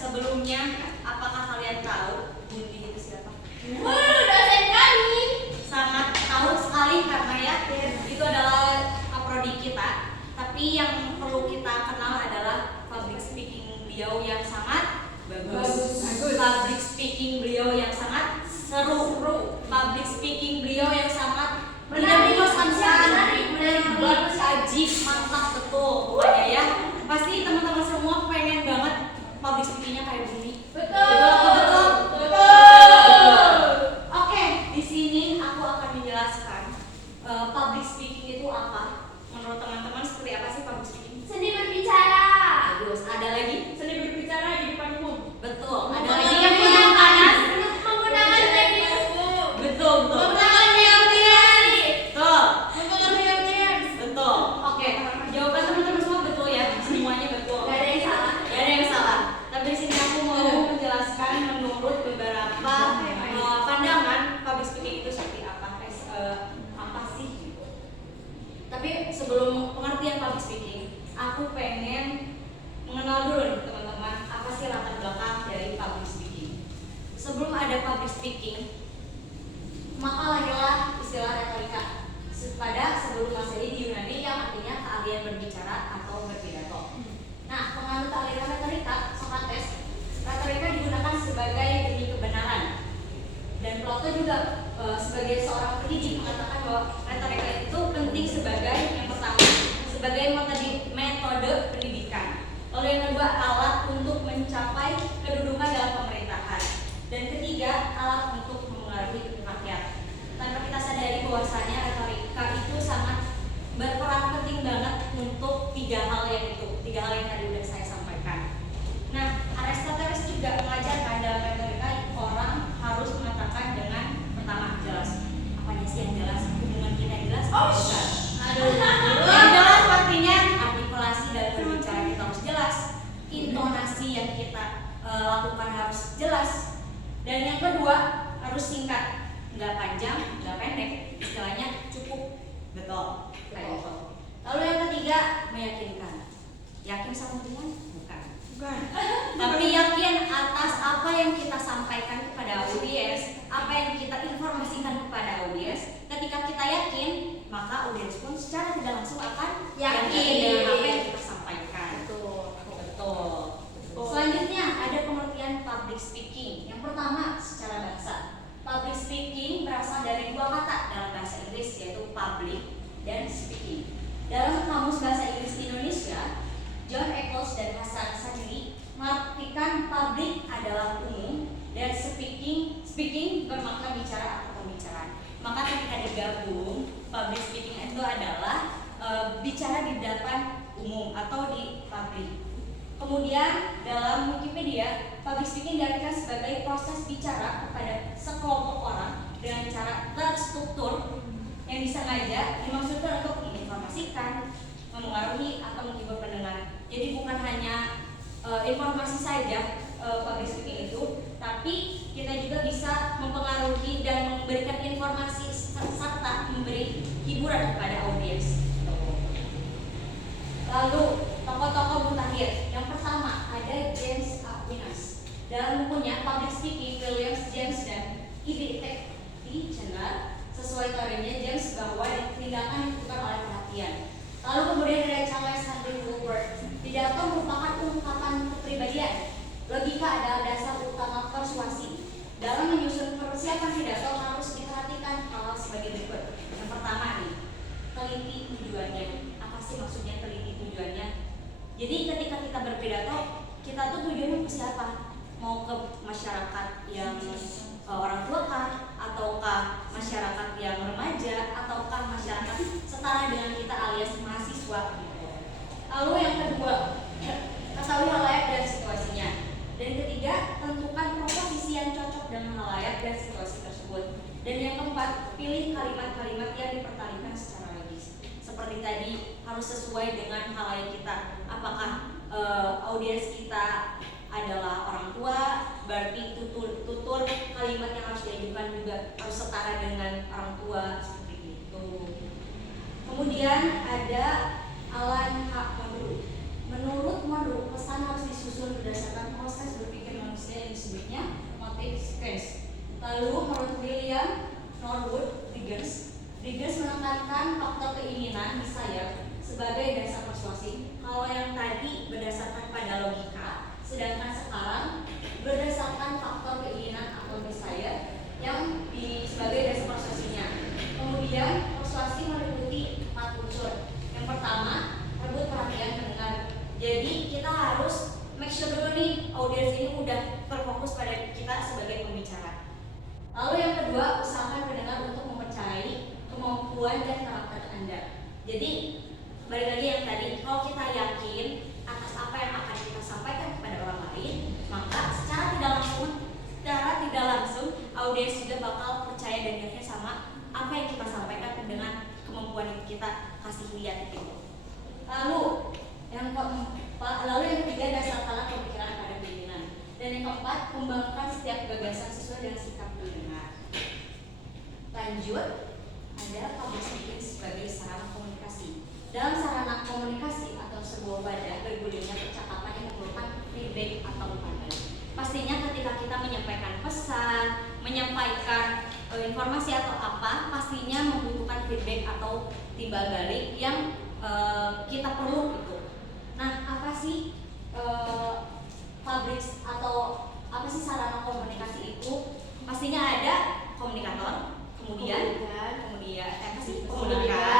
sebelumnya, apakah kalian tahu Bundi itu siapa? Dosen kami. Sangat tahu sekali karena ya itu adalah prodi kita. Tapi yang perlu kita kenal adalah public speaking beliau yang sangat bagus. Public speaking beliau yang sangat seru. Public speaking beliau yang sangat tidak membosankan, menarik, ajib, mantap betul. Pokoknya ya, pasti teman-teman semua pengen banget public speakingnya kayak Bundi. Betul. Oke, di sini aku akan menjelaskan public speaking itu apa. Menurut teman-teman seperti apa sih public speaking? Seni berbicara. Bagus. Ada lagi? Seni berbicara di depan umum. Betul. Ada Menggunakan lagi yang menggunakan? menggunakan teknik Betul. menggunakan teori. Betul. Menggunakan teori. Betul. Oke. Jawaban teman-teman semua betul ya. Semuanya betul. Gak ada yang salah. Gak ada yang salah. Tapi di sini aku mau menjelaskan menurut beberapa pandangan public speaking itu seperti apa. Apa sih? Tapi sebelum pengertian public speaking, aku pengen mengenal dulu nih teman-teman, apa sih latar belakang dari public speaking. Sebelum ada public speaking, maka lahirlah istilah retorika pada sebelum Masehi di Yunani yang artinya keahlian berbicara atau berpidato. Nah, penganut aliran retorika, Socrates, retorika digunakan sebagai demi kebenaran. Dan Plato juga sebagai seorang pendidik mengatakan bahwa retorika itu penting sebagai yang pertama sebagai metode pendidikan. Lalu yang kedua alat untuk mencapai kedudukan dalam pemerintahan. Dan ketiga alat untuk mempengaruhi rakyat. Tanpa kita sadari bahwasanya retorika itu sangat berperan penting banget untuk tiga hal yang tadi udah saya sampaikan. Nah, Aristoteles juga mengajarkan dalam retorika orang harus mengatakan dengan pertama jelas. Apanya sih yang jelas? Hubungan kita yang jelas? Bukan. Yang jelas artinya artikulasi dalam berbicara kita harus jelas, intonasi yang kita lakukan harus jelas, dan yang kedua harus singkat, nggak panjang, nggak pendek, istilahnya cukup. Betul. Kayak gitu. Lalu yang ketiga meyakinkan. Yakin sama Tuhan? Bukan. Tapi yakin atas apa yang kita sampaikan kepada audiens, apa yang kita informasikan kepada audiens. Ketika kita yakin, maka audiens pun secara tidak langsung akan yakin dengan apa yang kita sampaikan. Betul. Selanjutnya ada pengertian public speaking. Yang pertama secara bahasa. Public speaking berasal dari dua kata dalam bahasa Inggris, yaitu public dan speaking. Dalam kamus bahasa Inggris Indonesia, John Eccles dan Hasan Sadili mengartikan public adalah umum dan speaking bermakna bicara atau pembicaraan. Maka ketika digabung, public speaking itu adalah bicara di depan umum atau di public. Kemudian dalam Wikipedia, public speaking diartikan sebagai proses bicara kepada sekelompok orang dengan cara terstruktur yang disengaja dimaksudkan untuk menginformasikan, memengaruhi atau menghibur pendengar. Jadi bukan hanya informasi saja public speaking itu, tapi kita juga bisa mempengaruhi dan memberikan informasi serta memberi hiburan kepada audiens. Lalu tokoh-tokoh mutakhir. Yang pertama ada James Aquinas. Dalam bukunya Public Speaking, William James dan E.B. Teitchener, sesuai teorinya James bahwa tindakan dibutuhkan oleh perhatian. Lalu kemudian ada Charles Henry Woolworth. Pidato merupakan ungkapan kepribadian. Logika adalah dasar utama persuasi. Dalam menyusun persiapan pidato harus diperhatikan hal sebagai berikut. Yang pertama nih, teliti tujuannya. Apa sih maksudnya teliti tujuannya? Jadi ketika kita berpidato, kita tuh tujuannya ke siapa? Mau ke masyarakat yang orang tua kah? Ataukah masyarakat yang remaja? Ataukah masyarakat setara dengan kita alias mahasiswa? Lalu yang kedua, ketahui halayak dan situasinya. Dan ketiga, tentukan proposisi yang cocok dengan halayak dan situasi tersebut. Dan yang keempat, pilih kalimat-kalimat yang dipertahankan secara logis. Seperti tadi, harus sesuai dengan halayak kita. Apakah audiens kita adalah orang tua, berarti tutur kalimat yang harus diajukan juga harus setara dengan orang tua, seperti itu. Kemudian ada Alan H. Monroe. Menurut Monroe, pesan harus disusun berdasarkan proses berpikir manusia yang disebutnya motive sequence. Lalu menurut William Norwood Riggins menekankan faktor keinginan desire sebagai dasar persuasi. Kalau yang tadi berdasarkan pada logika, sedangkan sekarang berdasarkan faktor keinginan atau desire yang sebagai dasar persuasinya. Kemudian persuasi meliputi 4 unsur. Yang pertama, rebut perhatian pendengar. Jadi kita harus make sure dulu nih audiens ini udah terfokus pada kita sebagai pembicara. Lalu yang kedua, usahakan pendengar untuk mempercayai kemampuan dan karakter Anda. Jadi balik lagi yang tadi, kalau kita yakin atas apa yang akan kita sampaikan kepada orang lain, maka secara tidak langsung audiens juga bakal percaya dan yakin sama apa yang kita sampaikan dengan kemampuan yang kita kasih lihat itu. Lalu yang ketiga, dasarkanlah pemikiran pada pimpinan. Dan yang keempat, kembangkan setiap gagasan sesuai dengan sikap pendengar. Lanjut, ada public speaking sebagai sarana komunikasi. Dalam sarana komunikasi atau sebuah wadah bergulirnya percakapan yang memerlukan feedback atau umpan. Pastinya ketika kita menyampaikan pesan, menyampaikan informasi atau apa, pastinya membutuhkan feedback atau timbal balik yang kita perlu itu. Nah, apa sih public atau apa sih sarana komunikasi itu? Pastinya ada komunikator, kemudian apa sih? Komunikan,